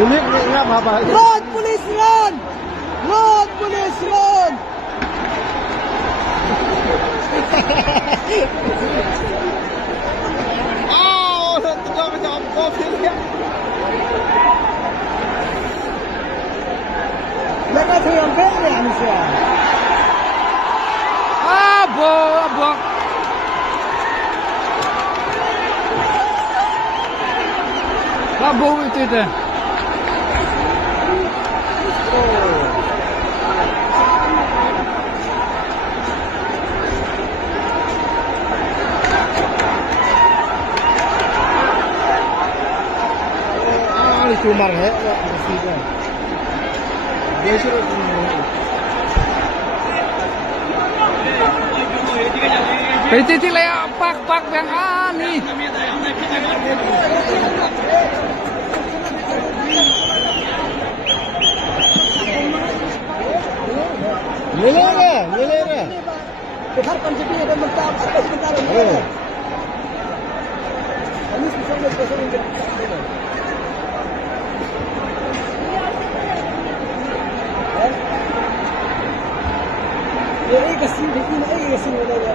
Ini nggak apa-apa. Run, police, run! Run, police, run! Oh, tegal macam kopi dia. لقيت هي مبين يعني شوية. Abo, abo. Abo itu deh. Cuma ya, mesti kan. Dia suruh. Petit lah pak yang ani. Milera. تفرقن جبيه ده من تعب بس من تعب. خميس بيسوي بيسوي ايه قسيم بيجينا ايه قسيم ولا